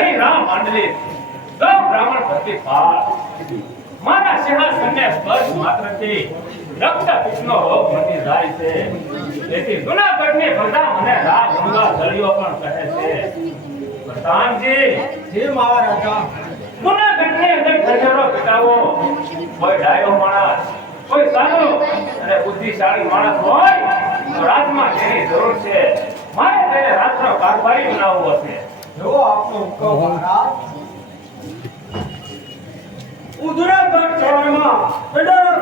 ધણી રામ માંડલી સૌ બ્રાહ્મણ પ્રતિપાળ મારા સિંહાસનને સ્પર્શ માત્રથી રક્ત પિત્તનો રોગ મટી જાય છે તેથી જૂનાગઢની પ્રજા મને રાજગંગા દળિયો પણ કહે છે પ્રધાનજી જે મહારાજા જૂનાગઢની અંદર ખંડેરો પીટાવો કોઈ ડાયો માણસ કોઈ સારો અને બુદ્ધિશાળી માણસ હોય તો રાજમાં તેની જરૂર છે મારે તેને રાજનો કારભારી બનાવવો છે જો આપનો હુકમ મહારાજ હું જૂનાગઢ ચોરામાં ખંડેરો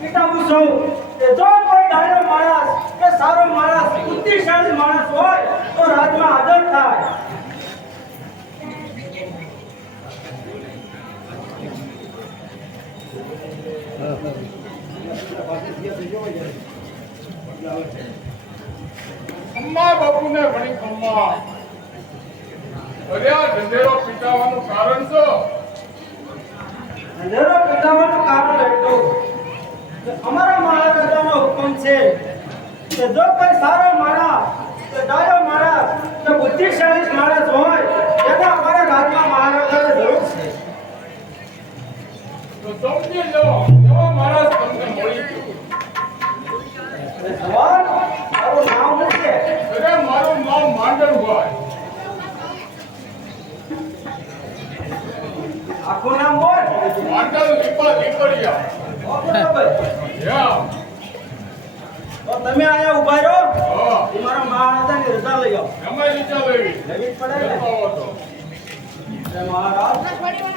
પીટાવું છું કે જો કોઈ ડાયો માણસ કે સારો માણસ બુદ્ધિશાળી માણસ હોય તો રાજમાં હાજર થાય અમ્મા બાપુને ઘણી ખમ્મા અર્યા ઢંઢેરો પીટાવાનું કારણ શું? ઢંઢેરો પીટાવાનું કારણ એટલું કે અમારા મહારાજાનો હુકમ છે કે જો કોઈ સારો માણસ કે ડાયો માણસ કે બુદ્ધિશાળી માણસ હોય તેને અમારા રાજમાં મહારાજાને જરૂર છે તો સમજી લો એવો માણસ તમને મળી ગયો. જવાન તારું નામ શું છે? અરે મારું નામ માંડણભાઈ. આખું નામ બોલ. માંડલ લીપડિયા. બરાબર. યા તો તમે આયા ઉભા રહો. હા તમારા મહારાજાની રજા લઈ આવો. એમાં લીધા લેવી લેવી જ પડે ને. લેતો આવો તો. જય મહારાજ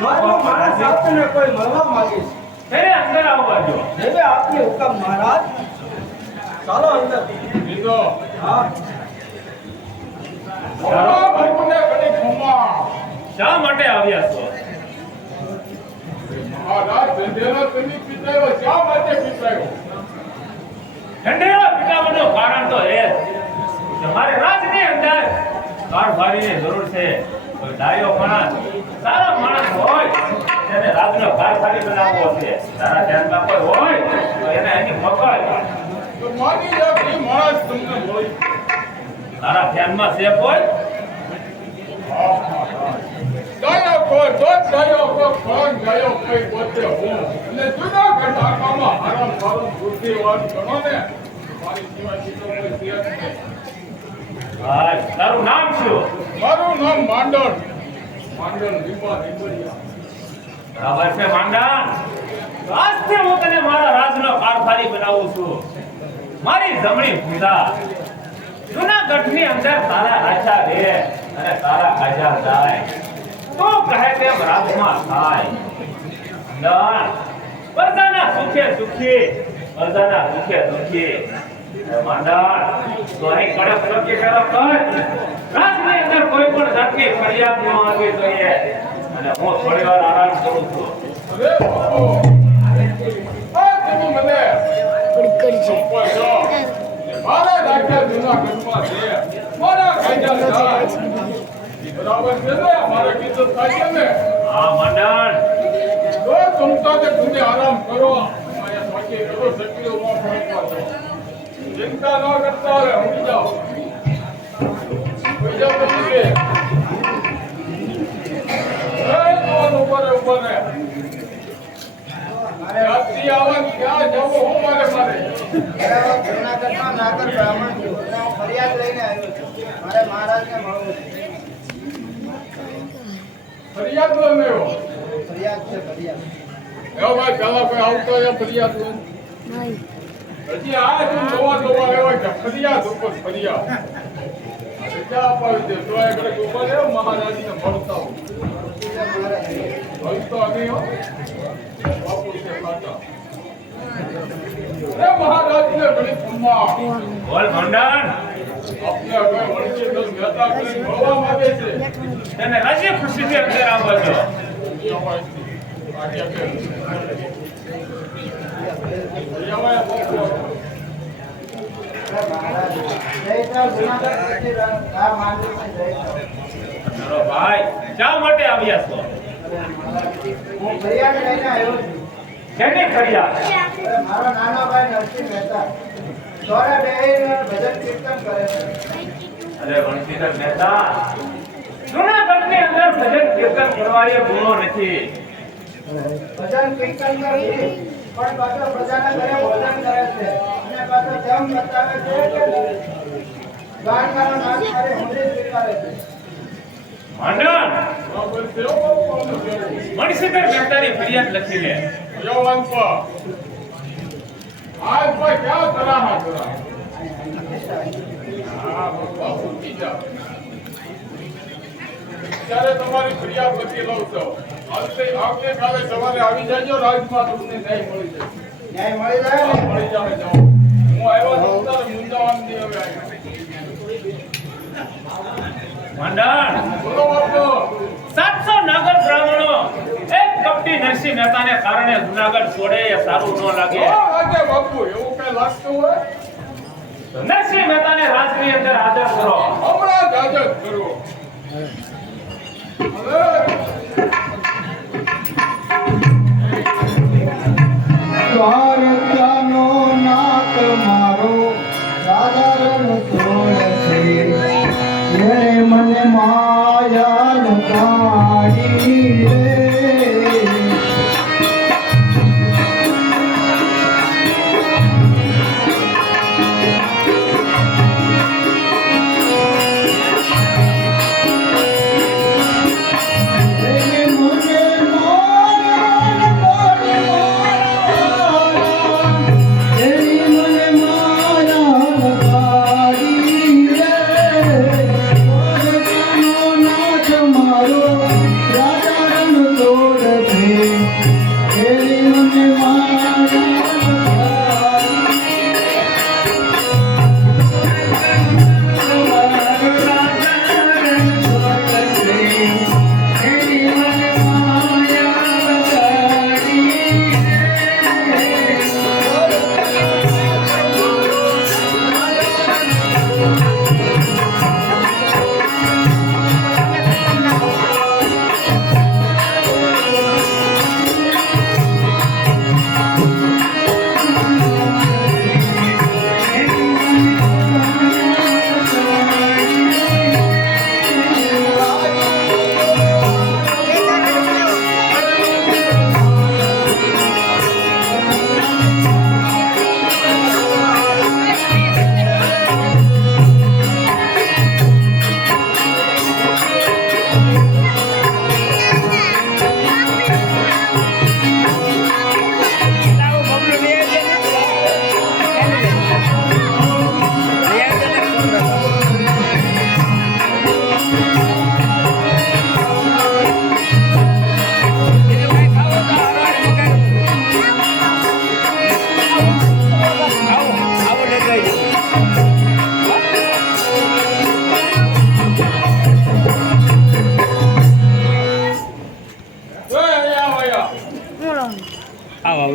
મારો માણસ આપને કોઈ મળવા માંગે છે. તેને અંદર આવવા જો જેવે આપની હુકમ મહારાજ. ચાલો અંદર. લીધો હા અમ્મા બાપુને ઘણી ખમ્મા શા માટે આવ્યા છો મહારાજ ઢંઢેરો તમે પીટાયો શા માટે પીટાયો? ઢંઢેરો પીટાવાનું કારણ તો એ કે મારે રાજની અંદર કારભારીની જરૂર છે કોઈ ડાયો માણસ સારો માણસ હોય તેને રાજનો કારભારી બનાવવો છે તારા ધ્યાનમાં કોઈ હોય તો એને અહીં મોકલ તો માની લો કે એ માણસ તમને મળી તારા ધ્યાનમાં છે કોઈ ગાયો કોઈ દોત ગાયો કોઈ ફળ ગાયો કોઈ પોતે હું અને જૂનાગઢ આખામાં હારામ સારું બુદ્ધિવાન ગણો ને મારી સિવાય બીજો કોઈ છે જ નહીં. હા તારું નામ શું મારું નામ માંડણ લીપડિયા. બરાબર છે માંડા આજથી હું તને મારા રાજનો કારભારી બનાવું છું મારી જમણી ભૂજા જૂનાગઢની અંદર તારા રાજા રહે અને તારા આજા જાય તો કહે તેમ રાજમાં થાય પ્રજાના સુખે સુખી પ્રજાના દુખે દુખી માંડા તો અહીં કડક સત્ય કડક કર રાજની અંદર કોઈ પણ જાતની ફરિયાદ ન આવવી જોઈએ અને હું થોડી વાર આરામ કરું છું અરે બાપુ આ તમે મને સંપો છો મારા રાજા જૂનાગઢમાં છે મારા રાજા જાય બરાબર છે ને મારે કીધું થાય છે ને આ મંડળ તો ક્ષમતા કે તમે આરામ કરો અહીંયા બાકી કરો સક્રિય હોવા પહોંચવા છો ચિંતા ન કરતા હવે ઉડી જાઓ ઉડી જાઓ તમે કે ઉપર રાત્રિ આવન ક્યાં જવું હું મારે જૂનાગઢમાં નાગર બ્રાહ્મણ છું અને હું ફરિયાદ લઈને આવ્યો છું મારે મહારાજને મળવું છે. ફરિયાદ લો મેવો ફરિયાદ છે ફરિયાદ. એવો ભાઈ પેલા કોઈ આવતો હોય ફરિયાદ લો હજી આ તું જોવા આવ્યો કે ફરિયાદ ઉપર ફરિયાદ રજા અપાવી દે તો આગળ ઉભા રહ્યો મહારાજને મળતા હું મળતો નહીં હો બાપુ છે ખાતા અરે મહારાજને ઘણી ખમ્મા બોલ મંડળ આપને હવે વળશે તો મહેતા કરી મળવા માંગે છે તને રાજી ખુશીથી અંદર આવવા જો ચલો ભાઈ શા માટે આવ્યા છો હું ફરિયાદ લઈને આવ્યો છું. કેની ફરિયાદ મારો નાનો ભાઈ નરસિંહ મહેતા સોરે બેહીને ભજન કીર્તન કરે છે. અરે વંશીધર મહેતા જૂનાગઢની અંદર ભજન કીર્તન કરવા એ ગુનો નથી. ભજન કીર્તન નથી, પણ પાછો પ્રજાના ઘરે ભોજન કરે છે અને પાછો જેમ બતાવે છે કે ગાયકાનો નાચ કરે હોળી સ્વીકારે છે. માંડણ બરાબર છે બાપુ મણિશંકર મહેતાની ફરિયાદ લખી લે. યવાન પર આજ પર ક્યાં તરાહા કરા હા બાપુ કી જા ત્યારે તમારી ફરિયાદ લખી લઉં છું. આવતે કાલે સવારે આવી જાજો. રાજમાં તમને ન્યાય મળી જશે. ન્યાય મળી જાય ને? મળી જાય જાઓ. હું આવ્યો તો તારે મુંજાવાનું નહીં હવે આવ્યો. માંડણ બોલો બાપુ 700 નાગર બ્રાહ્મણો એક કપટી નરસિંહ મહેતાને કારણે જૂનાગઢ છોડે એ સારું ન લાગે. આજે બાપુ એવું કઈ લાગતું હોય તો નરસિંહ મહેતાને રાજની અંદર હાજર કરો. હમણાં જ હાજર કરો. હવે દ્વારકાનો નાથ મારો સાધારણ સોળ છે, જેણે મને માયા કાઢી રે.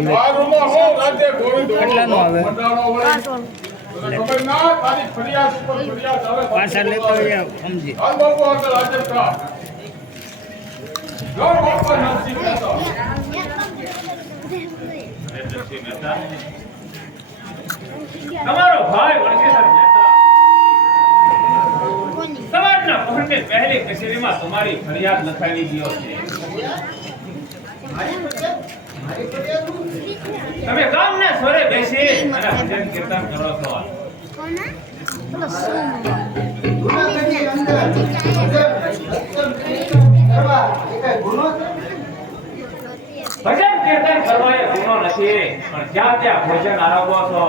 મારુંમાં હો રાજે ગોવિંદ કેટલાનો આવે મંડાણો હોય તને ખબર ના તારી ફરિયાદ ઉપર ફરિયાદ આવે પાછળ લેતો હોય સમજી હાલ બાપુ આગળ હાજર થા જો બાપુ નરસિંહ મહેતા નરસિંહ મહેતા તમારો ભાઈ વણકેસર મહેતા સવારના પહોંચની પહેલી કચેરીમાં તમારી ફરિયાદ લખાવી ગયો છે. તમે ગામના સોરે બેસી અને ભજન કીર્તન કરો છો. જૂનાગઢની અંદર કરવા એ કઈ ગુનો છે? ભજન કીર્તન કરવા એ ગુનો નથી, પણ જ્યાં ત્યાં ભોજન આરંભો છો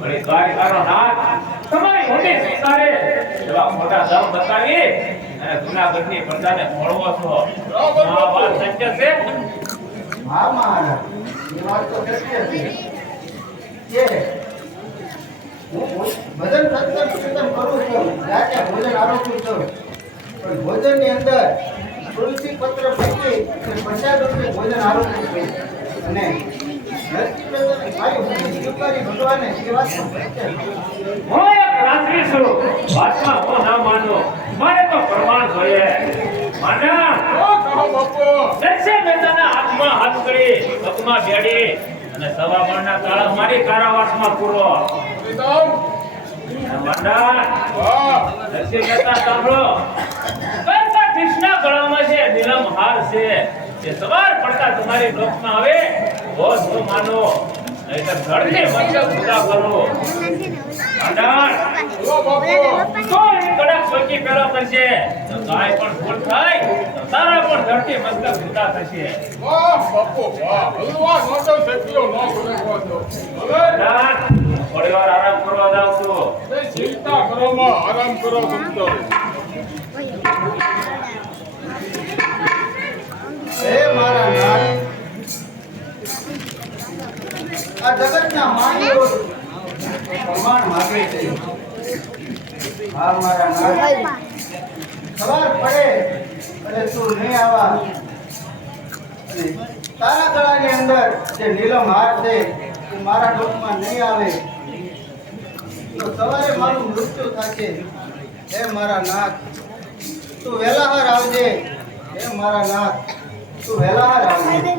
વળી દ્વારકાનો નાથ તમારી ઊંડી સ્વીકારે એવા મોટા દમ બતાવી અને જૂનાગઢની પ્રજાને મોળવો છો. આ વાત સત્ય છે. હા મહારાજ, એ વાત તો સત્ય છે કે હું ભજન સત્સંગ કીર્તન કરું છું, રાતે ભોજન આરોગું છું, પણ ભોજનની અંદર તુલસી પત્ર મૂકી અને પ્રસાદ રૂપે ભોજન આરોગું છું અને નરસિંહ મહેતાની ભાઈ હું સ્વીકારી ભગવાને એ વાત તો સત્ય છે. હું એક રાત્રિ છું, વાતમાં હું ના માનું, મારે તો પ્રમાણ જોઈએ. માંડા ઓ કહો બાપુ નરસિંહ મહેતાના હાથમાં હાથ કરી પગમાં બેડી અને સવા મણના તાળા મારી કારાવાસમાં પૂરો. પ્રીતમ માંડા વાહ નરસિંહ મહેતા સાંભળો, કઈ ગળામાં છે નીલમ હાર છે તે સવાર પડતા તમારી ડોકમાં આવે તો જ હું માનો નહીંતર ધડકે મસ્તક પૂજા કરો આડાણ ઓ બાપુ તો એ કડક સોચી પેલો કરશે તો કાંઈ પણ ભૂલ થાય તો તારા પણ ધરતી મસ્તક પૂજા થશે વાહ બાપુ વાહ હલવા નોટો શેકીઓ ન કરે કોતો હવે આડાણ થોડી વાર આરામ કરવા જાવ છું તે ચિંતા કરવામાં આરામ કરો સંતો હે મારા નાથ, આ જગતના માનવીઓ પ્રમાણ માગે છે. હા મારા નાથ, સવાર પડે અને તું નહીં આવા અને તારા ગળાની અંદર જે નીલમ હાર છે એ મારા ડોકમાં નહીં આવે તો સવારે મારું મૃત્યુ થશે. હે મારા નાથ, તું વહેલાહાર આવજે. હે મારા નાથ, તું વહેલાહાર આવજે.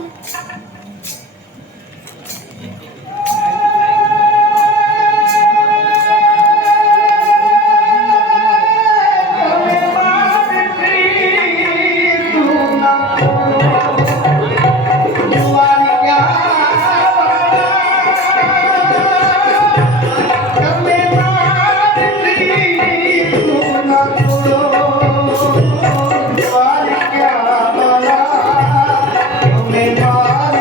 Bye.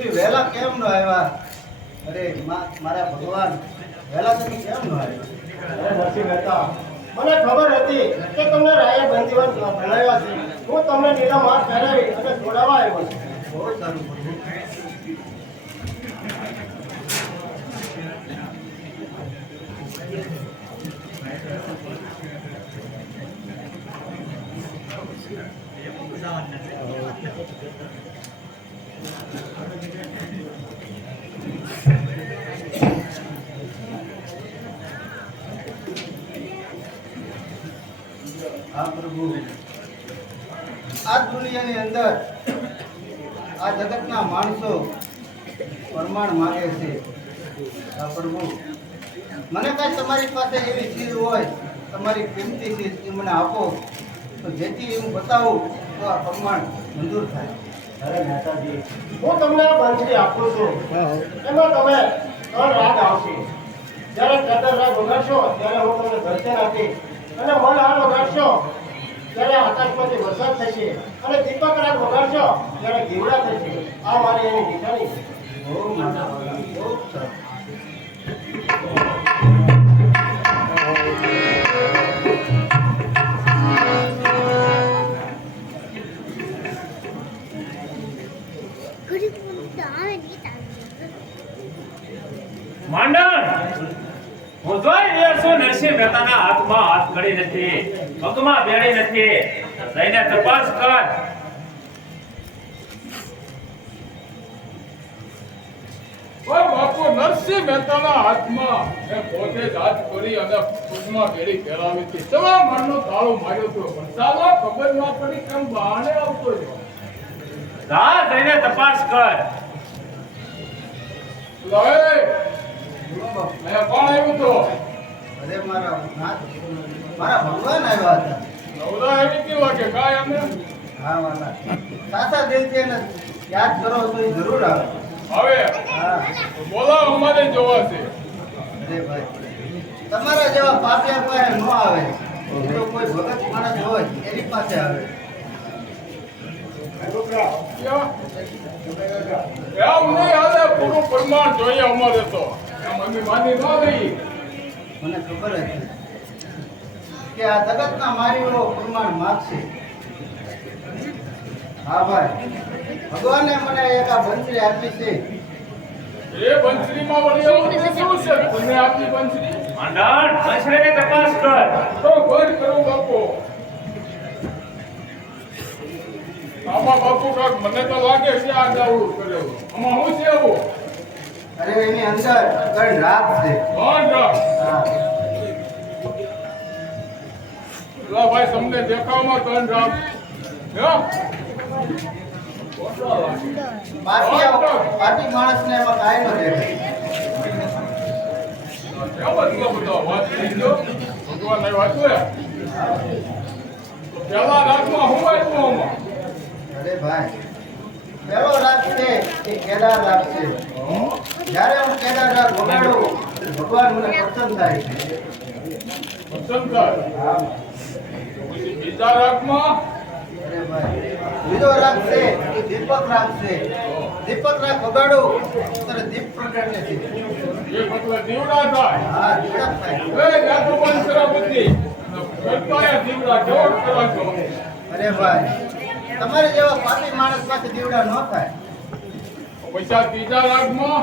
તમે વહેલા કેમ ન આવ્યા? અરે મારા ભગવાન, વહેલા તમે કેમ ન આવ્યા? અરે નરસિંહ મહેતા, મને ખબર હતી કે તમને રાયે બંદીવાન બનાવ્યા છે. હું તમને નીલમ હાથ પહેરાવી અને જોડાવા આવ્યો છું. બહુ સારું પ્રભુ. હા પ્રભુ, આ દુનિયાની અંદર આ જગતના માણસો પ્રમાણ માંગે છે. હા પ્રભુ, મને કાંઈ તમારી પાસે એવી ચીજ હોય, તમારી કિંમતી ચીજ એ મને આપો, તો જેથી હું બતાવું તો આ પ્રમાણ મંજૂર થાય. અરે મહેતાજી, હું તમને આ બંસરી આપું છું. એમાં તમે 3 રાગ આવશે. જ્યારે કેદાર રાગ વગાડશો ત્યારે હું તમને દર્શન આપીશ, અને મન હાર વગાડશો ત્યારે આકાશમાંથી વરસાદ થશે, અને દીપક રાગ વગાડશો ત્યારે ગીવડા થશે. આ મારી એની નિશાની છે. બહુ માતા બહુ સરસ. માંડણ, હું જોઈ રહ્યો છું નરસિંહ મહેતાના હાથમાં હાથ ઘડી નથી, પગમાં બેડી નથી. જઈને તપાસ કર. ઓય બાપુ, નરસિંહ મહેતાના હાથમાં મેં પોતે જ હાથ કરી અને પગમાં બેડી પહેરાવી હતી. તમામ મનનો તાળો માર્યો હતો, પણ સાલા ખબર ના પડી કેમ બહાને આવતો રહ્યો. જા, જઈને તપાસ કર. લે, બોલો બાપુ. મેં કોણ આવ્યું તો? અરે મારા નાથ, મારા ભગવાન આવ્યા હતા. નવરા એવી કેવા કે કાંઈ અમે હા વાલા, સાચા દિલથી એને યાદ કરો તો એ જરૂર આવે. આવે હા. તો બોલાવો, અમારે જોવા છે. અરે ભાઈ, તમારા જેવા પાપિયા પાસે ન આવે, એ તો કોઈ ભગત માણસ હોય એની પાસે આવે. ક્યાં? એમ નહીં હાલે, પૂરું પ્રમાણ જોઈએ અમારે તો. એમ અમે માની ન રહી. મને ખબર હતી કે આ જગતના મારીઓ પ્રમાણ માગશે. હા ભાઈ, ભગવાને મને એક આ બંસરી આપી છે. એ બંસરીમાં વળી એવું શું છે? તમે આપની બંસરી માંડણ, બંસરીની તપાસ કર. તો બંધ કરો બાપુ. આમાં બાપુ કાક મને તો લાગે છે આ દાવું કરેલું. આમાં શું છે એવું? અરે એની અંદર ગણ રાત છે. કોણ રાખ? હા. લા ભાઈ, તમને દેખાવમાં કોણ રાખ? હે? પાટી માણસને એમાં કાંઈ ન દેખાય. એમ જ બધા વાત થઈ ગયો. ભગવાન એ વાંચ્યું હે? તો પેલા રાતમાં હું વાંચ્યું આમાં? અરે ભાઈ, પહેલો રાગ છે એ કેદાર રાગ છે. જ્યારે હું કેદાર રાગ વગાડું ભગવાન મને પસંદ થાય છે. પસંદ થાય. હા. પછી બીજા રાગમાં અરે ભાઈ, બીજો રાગ છે એ દીપક રાગ છે. દીપક રાગ વગાડું ત્યારે દીપ પ્રગટે છે. એ એટલે દીવડા થાય. હા, દીપક થાય. એ જાતો બંસરા બુદ્ધિ. કરતાયા દીવડા કેવો કરાશો? અરે ભાઈ, તમારે જેવા પાપી માણસ પાસે દીવડા ન થાય. પૈસા ત્રીજા રાગમાં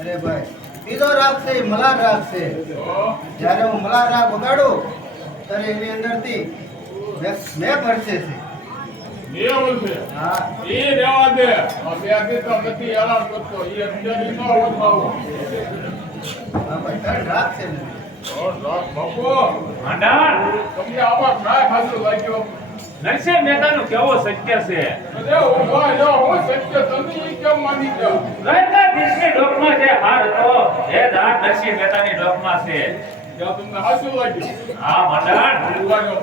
અરે ભાઈ, બીજો રાગ છે એ મલાર રાગ છે. જ્યારે હું મલાર રાગ વગાડું ત્યારે એની અંદરથી મેં ભરસે છે. એવું છે. હા. એ રહેવા દે. આ બે દી તો નથી હેરાન કરતો. એ અત્યારે ન ઓછાવો. હા ભાઈ, ત્રણ રાગ છે ને. બાપુ, માંડણ, તમને આમાં કાંઈ ખાધું લાગ્યો? નરસિંહ મહેતાનું કેવું સત્ય છે. અરે ઉભા જો, હું સત્ય તમે ઈ કેમ માની જાઓ? દ્વારકાધીશની ડોકમાં જે હાર હતો એ જ હાર નરસિંહ મહેતાની ડોકમાં છે. ત્યાં તમને હાચું લાગ્યું? હા માંડણ, ઉભા જો.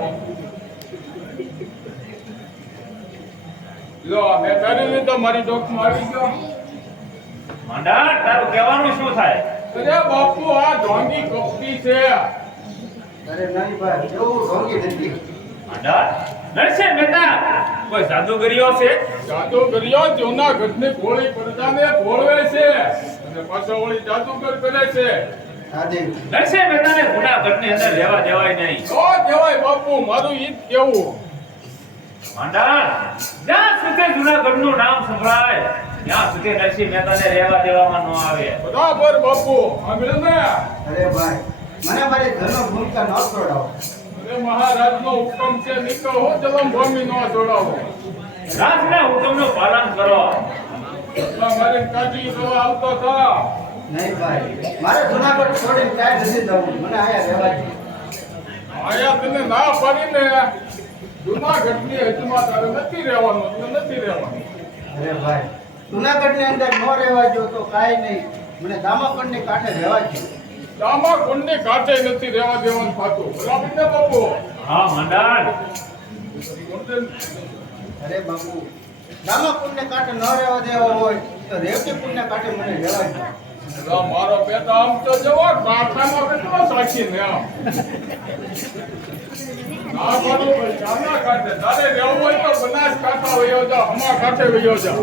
લો, મેં કરી લીધો, મારી ડોકમાં આવી ગયો. માંડણ, તારું કહેવાનું શું થાય? અરે બાપુ, આ ઢોંગી કપટી છે. અરે નહીં ભાઈ, એવું ઢોંગી નથી. આડા નરસિંહ મહેતા કોઈ જાદુગરીઓ છે? જાદુગરીઓ જૂનાગઢની ભોળી પ્રજાને ભોળવે છે અને પાછો વળી જાદુગર કરે છે. દાદી નરસિંહ મહેતાને જૂનાગઢની અંદર રહેવા દેવાય નહીં. તો કહેવાય બાપુ, મારું ઈ જ કેવું. માંડાણ, જ્યાં સુધી જૂનાગઢનું નામ સંભળાય ત્યાં સુધી નરસિંહ મહેતાને રહેવા દેવામાં ન આવે. બરાબર બાપુ, સાંભળ્યું ને? અરે ભાઈ મને મારી ધર્મ ભૂમિકા ન છોડાવો. અરે મહારાજનો હુકમ છે, નીકળો હો જલમ ભૂમિ ન જોડાવો. રાજના હુકમનું પાલન કરો. એટલા મારી કાઢી જવા આવતો થા. નહીં ભાઈ મારે જુનાગઢ છોડીને ક્યાંય નથી જવું. મને આયા રહેવા દે. આયા તને ના પાડીને જૂનાગઢની હદમાં તારે નથી રહેવાનું, એટલે નથી રહેવાનું. અરે ભાઈ જુનાગઢની અંદર ન રહેવા જો તો કાંઈ નહીં. મને દામાકંડની કાંઠે રહેવા દે. દામા કુંડની કાંઠે નથી રહેવા દેવાનું થતું. બરાબર ને બાપુ? હા માંડાણ, અરે બાપુ દામાકુંડને કાંઠે ન રહેવા દેવા હોય તો રેવતી કુંડને કાંઠે મને રહેવા દે. અલા, મારો બેટા આમ તો જવો કાંઠામાં કેટલો સાચીને આમ. ના પાડું ભાઈ, ચાના કાંઠે. તારે રહેવું હોય તો બનાસકાંઠા વયો જા, હમા કાંઠે વયો જા.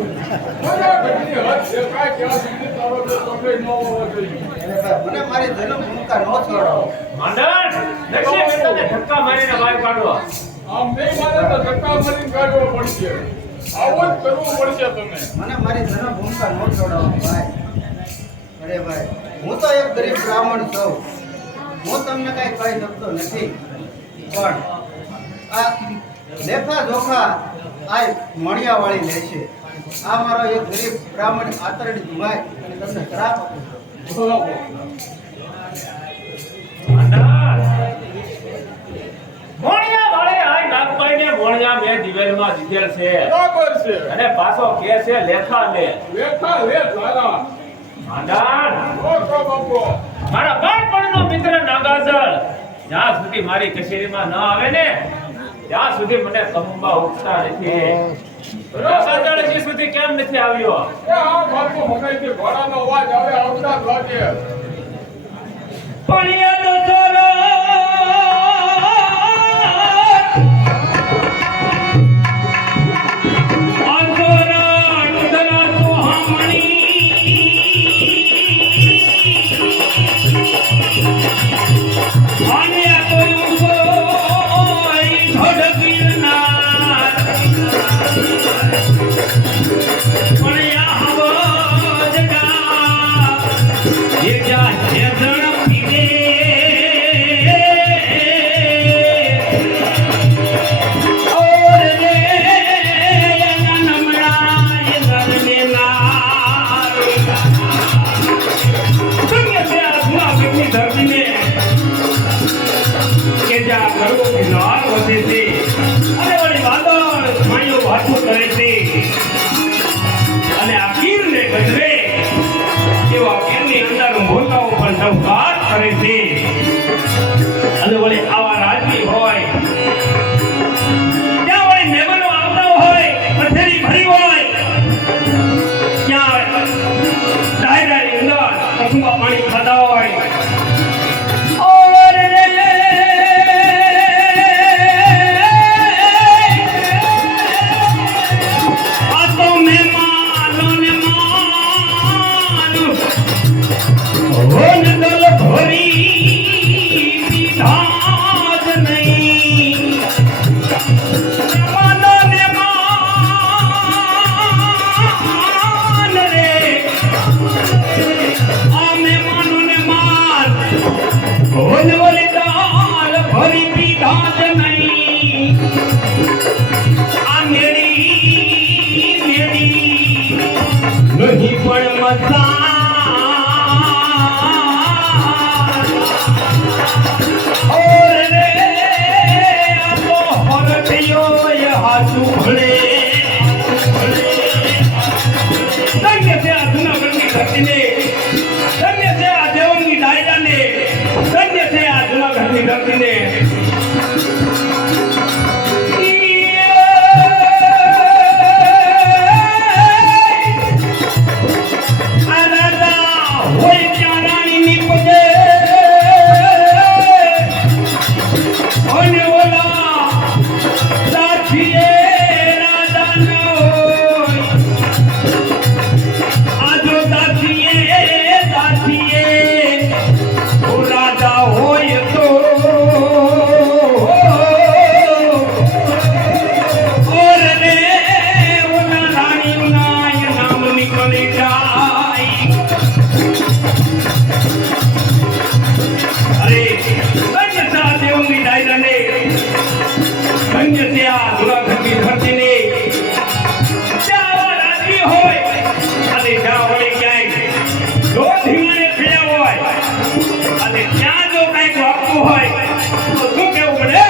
જૂનાગઢની હદ દેખાય ત્યાં સુધી તારો બે તકલીફ ન હોવો જોઈએ. અરે ભાઈ મને મારી ધર્મ ભૂમિકા ન છોડાવો. માંડાણ, નરસિંહ મહેતાને ધક્કા મારીને બહાર કાઢો. આમ નહીં મારે તો ધક્કા મારીને કાઢવો પડશે. આવું જ કરવું પડશે તમે. મને મારી ધર્મ ભૂમિકા ન છોડાવો ભાઈ. અરે ભાઈ હું તો એક ગરીબ બ્રાહ્મણ છું. હું તમને કઈ કહી શકતો નથી, પણ આ લેખા જોખા આ મણિયા વાળી લે છે. આ મારો એક ગરીબ બ્રાહ્મણ આતરડી ધુમાય અને તમને શ્રાપ આપું છું. બરાબર. માંડાણ, મોણિયા વાળે આ નાગભાઈને મોણિયા મેં દિવેલમાં દીધેલ છે બરાબર છે. અને પાછો કે છે લેખા લે. લેખા લે તારા. માંડાણ, ઓ તો બાપુ. મારા બાળપણનો મિત્ર નાગાજળ જ્યાં સુધી મારી કચેરીમાં ન આવે ને ત્યાં સુધી મને કંબા ઉઠતા નથી. નાગાજળ હજી સુધી કેમ નથી આવ્યો? એ આ બાપુ મગાઈથી ઘોડાનો અવાજ આવે આવતા જ લાગે. કે જ્યાં ગર્વો વિલાસ વધે છે અને દાસીએ રાજાનો આજો દાસીએ ઓ રાજા હોય તો ઓરને ઓના રાણીના નામ નીકળી જાય અરે ધન્ય દેવની ડાયરાને ધન્ય ત્યાં દુરાખંડી ધરતીને ત્યાં રાજી હોય અને જ્યાં વળી ક્યાંય જો ધીમાને થયા હોય અને ત્યાં જો કંઈક વાગતું હોય તો શું કેવું પડે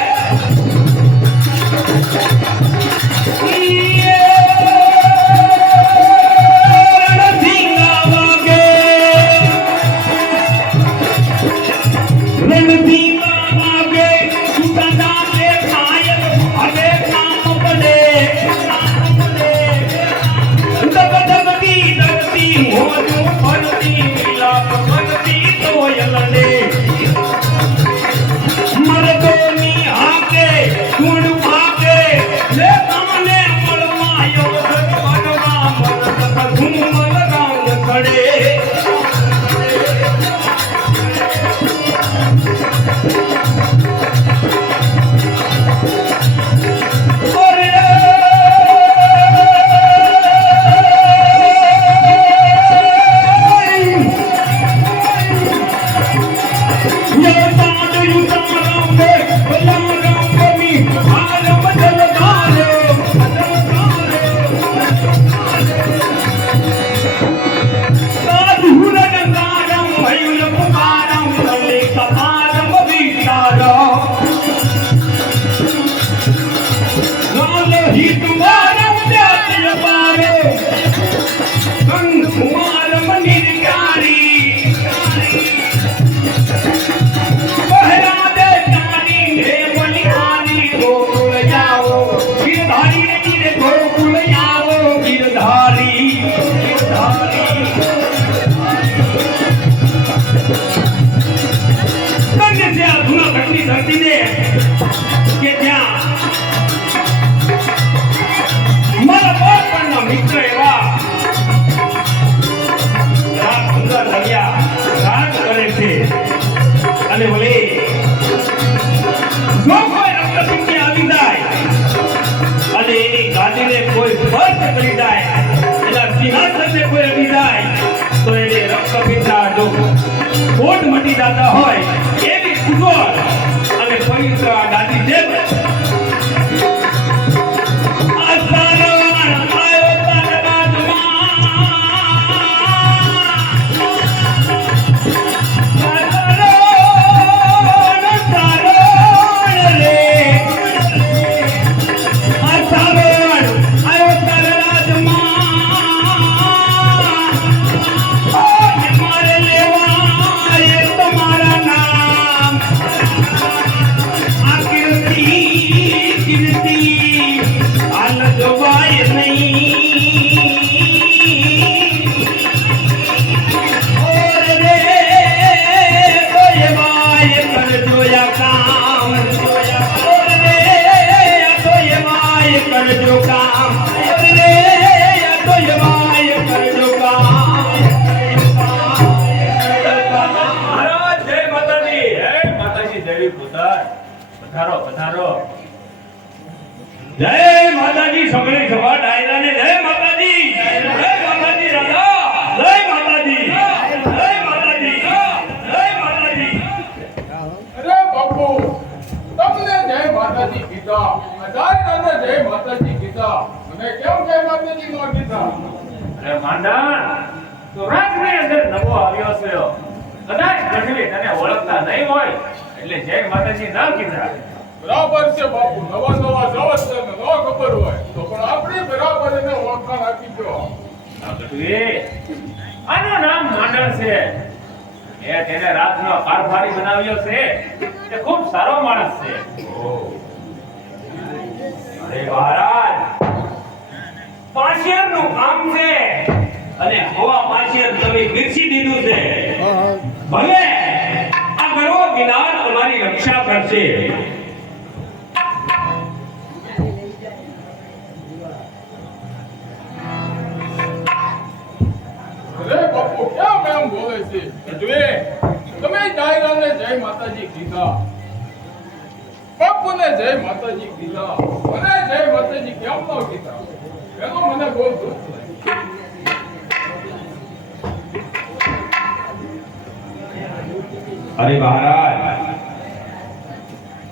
અને ભલે જો કોઈ રક્તપિંડી આવી જાય અને એની ગાદીને કોઈ સ્પર્શ કરી જાય એના સિંહાસનને કોઈ અડી જાય તો એને રક્તપિંડા જો કોટ મટી જતા હોય એવી ઉજ્જવળ અને પવિત્ર આ ગાદી છે જય માતાજી સગળે સભા ડાયરાને જય માતાજી રાજા જય માતાજી અરે બાપુ તમને જય માતાજી કીધા અજાયરાને જય માતાજી કીધા અને કેમ જય માતાજી નો કીધા અરે માંડા તો રાજની અંદર નવો આવ્યો છે કદાચ ગઢવી તને ઓળખતા નહીં હોય એટલે જય માતાજી ના કીધા બરાબર છે બાપુ નવા જવત છે ને ન ખબર હોય તો પણ આપણે બરાબર એને ઓળખાણ આપી દો આનું નામ માંડણ છે એ તેને રાતનો કારભારી બનાવ્યો છે તે ખૂબ સારો માણસ છે અરે મહારાજ પાશિયરનું કામ છે અને હવા પાશિયર તમે વિકસી દીધું છે ભલે આ ગરવો ગિનાર તમારી રક્ષા કરશે નથી. એટલે તમે ડાયરાને જય માતાજી કીધા, બાપુને જય માતાજી કીધા, મને જય માતાજી કેમ ન કીધા એનો મને બહુ દુઃખ લાગ્યું. અરે મહારાજ,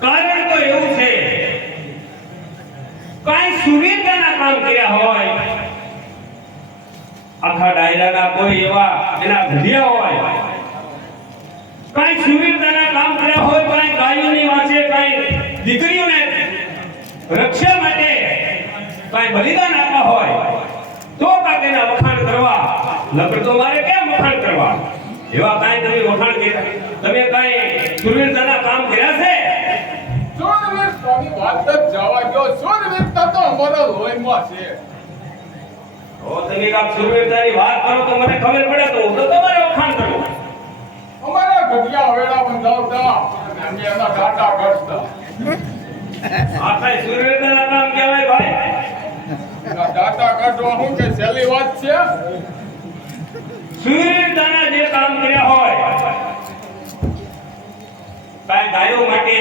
કારણ તો એવું છે, કાંઈ સુવિધાના કામ કર્યા હોય, આખા ડાયરાના કોઈ એવા એના ઘડિયા હોય, કાંઈ સુવિધાના કામ કર્યા હોય, કાંઈ ગાયોની વાંચે, કાંઈ દીકરીઓને રક્ષા માટે કાંઈ બલિદાન આપ્યા હોય, તો કાકેના વખાણ કરવા, નકર તો મારે કેમ વખાણ કરવા? એવા કાંઈ તમે વખાણ કર્યા, તમે કાંઈ સુરવીરતાના કામ કર્યા છે? શૂરવીરતાની વાત જ જવા દો. શૂરવીરતા તો અમારા લોહીમાં છે. તો તમે કાંઈક સુરવીરતાની વાત કરો તો મને ખબર પડે, તો હું તો તમારે વખાણ કરું. અમારા ઘડિયા વેળા બંધાવતા અને અમે એના ડાટા કાઢતા. આ કાંઈ સુરવીરતાના કામ કહેવાય ભાઈ? એના ડાટા કાઢવા શું કે સહેલી વાત છે? સુરવીરતાના જે કામ કર્યા હોય, કાંઈ ગાયો માટે,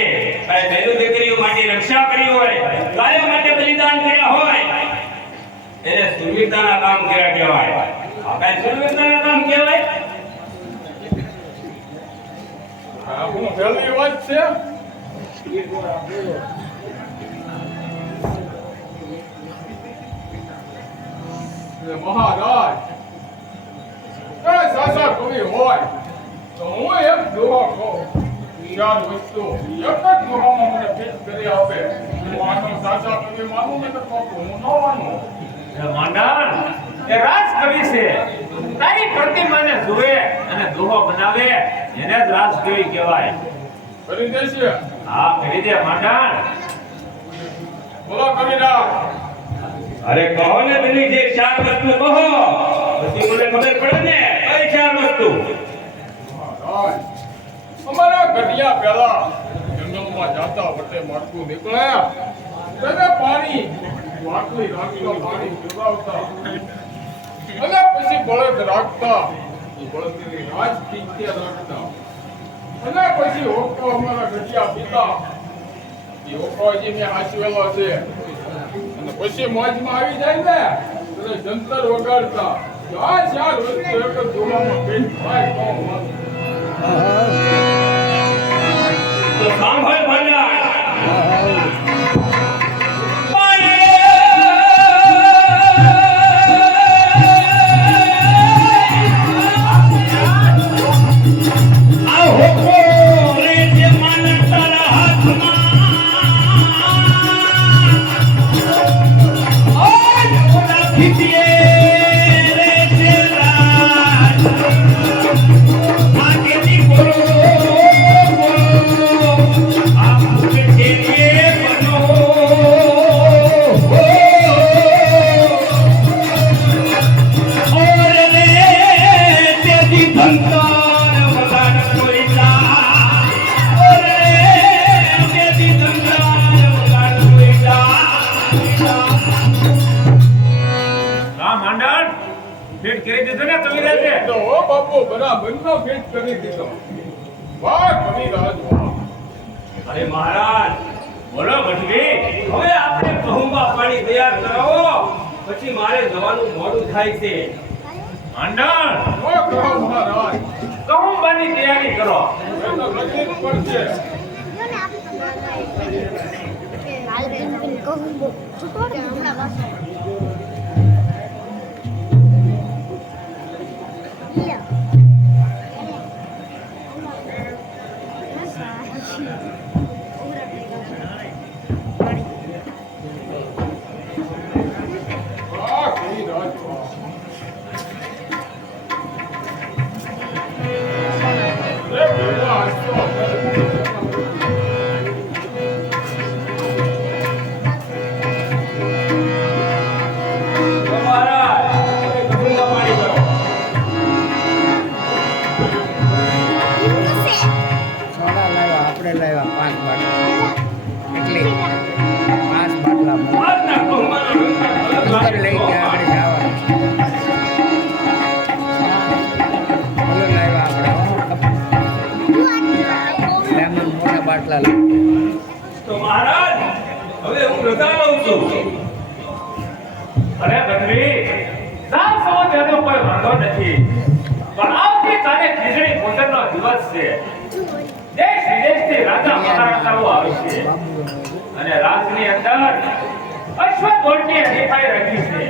કાંઈ બહેનો દીકરીઓ માટે રક્ષા કરી હોય, ગાયો માટે બલિદાન કર્યા હોય, એને સુરવીરતાના કામ કર્યા કહેવાય. આ કાંઈ સુરવીરતાના કામ કહેવાય? આ શું સહેલી વાત છે? મહારાજ, એ સાચા કવિ હોય તો હું એક દુહો કહું. ચાર વસ્તુ એક જ દુહામાં મને ફિટ કરી આપે. હું આનો સાચા કવિ માનું ને તો હું ન માનું. એ માંડણ, એ રાજકવિ છે. તારી પ્રતિમાને જુએ અને દોહો બનાવે, એને જ રાજકવિ કહેવાય. કરી દેશે? હા, કરી દે માંડણ. બોલો કવિરાજ. અરે કહો ને પેલી જે ચાર વસ્તુ કહો, પછી મને ખબર પડે ને કઈ ચાર વસ્તુ. મહારાજ, અમારા ઘડિયા પહેલા જંગલમાં જાતા વટે માટકું નીકળ્યા, તેને પાણી વાટલી રાખતા પાણી પીવડાવતા અને પછી બળદ રાખતા, બળદની રાજ પીંછે રાખતા અને પછી હોકો અમારા ઘડિયા પીતા. એ હોકો હજી મેં હાચવેલો છે. અને પછી મોજમાં આવી જાય ને એટલે જંતર વગાડતા. આ ચાર વસ્તુ એક જ દુહામાં પેટ થાય તો મત. તો સાંભળ ભલા. તો ઓ બાપુ બરાબરનો ફિટ કરી દીધો. વાહ કવિરાજ વાહ. અરે મહારાજ, બોલો ગઢવી, હવે આપણે કહુંબા પાણી તૈયાર કરાવો, પછી મારે જવાનું મોડું થાય છે. માંડણ, ઓ કહો મહારાજ. કહુંબાની તૈયારી કરો. એ તો લખી જ પડશે. વાહ કવિરાજ વાહ. રે બેટા હસતો છું. અરે ગઢવી, સાવ સાવ તેનો કોઈ વાંધો નથી, પણ આવતીકાલે ખીચડી ભોજનનો દિવસ છે. દેશ વિદેશથી રાજા મહારાજાઓ આવશે અને રાજની અંદર અશ્વદોડની હરીફાઈ રાખી છે.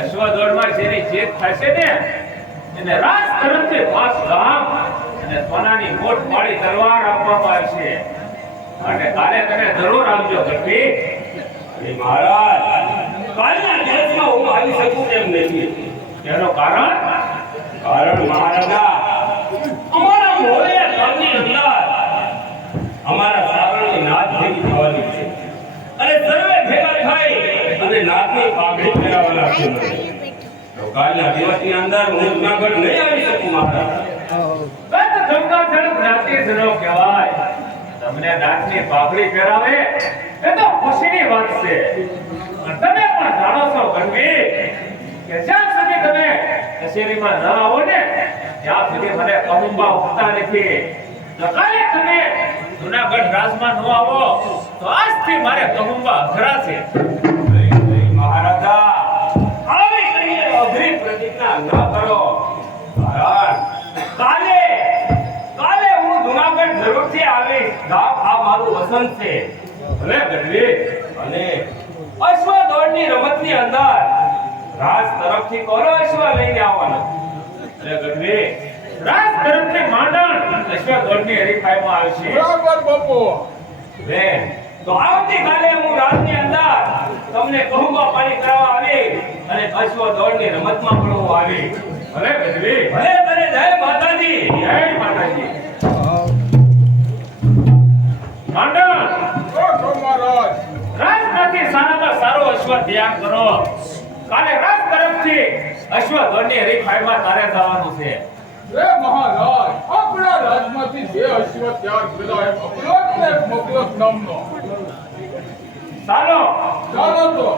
અશ્વદોડમાં જેની જીત થશે ને એને રાજ તરફથી 5 ગામ અને સોનાની મોટ વાળી તલવાર આપવામાં આવશે. અને કાલે તમે જરૂર આવજો ગઢવી. અરે મહારાજ, કાલના દિવસમાં હું આવી શકું તેમ નથી. એનું કારણ મહારાજા, અમારા મોરૈયા ગામની અંદર અમારા સાગરની નાદ ભેગી થવાની છે અને સર્વે ભેગા થઈ અને નાદની પાઘડી પહેરાવવાના છે મને. તો કાલના દિવસની અંદર હું જૂનાગઢ નહીં આવી શકું મહારાજ. ગત ગંગાજળ જ્ઞાતિ જનો કહેવાય. તમને નાથની પાઘડી પહેરાવે એ તો ખુશીની વાત છે. પણ તમે પણ જાણો છો ગઢવી કે જ્યાં સુધી તમે કચેરીમાં ન આવો ને ત્યાં સુધી મને કહુંબા ઉઠતા નથી. જો કાલે તમે જૂનાગઢ રાજમાં ન આવો તો આજથી મારે કહુંબા અઘરાશે. મહારાજા, આવી કહીને અઘરી પ્રતિજ્ઞા ન કરો. કારણ કાલે હું જૂનાગઢ જરૂરથી આવીશ. આ મારું વસન છે. ભલે ગઢવી, અને અશ્વદોડની રમતની અંદર રાજ તરફથી કોનો અશ્વ લઈને આવવાનો? અરે ગઢવી, રાજ તરફથી માંડણ અશ્વદોડની હરીફાઈમાં આવશે. બરાબર બાપુ. બેન, તો આવતીકાલે હું રાજની અંદર તમને કહુંબા પાણી કરાવવા આવી અને અશ્વદોડની રમતમાં પણ હું આવી. ભલે ગઢવી, ભલે ભલે. જય માતાજી. જય માતાજી. માંડણ, રાજમાંથી સારામાં સારો અશ્વ તૈયાર કરો. કાલે રાજ તરફથી અશ્વદોડની હરીફાઈમાં તારે જવાનું છે. રે મહારાજ, આપણા રાજમાંથી જે અશ્વ ત્યાગ કર્યા એ અપલોક ને મોકલોક નામનો. ચાલો ચાલો તો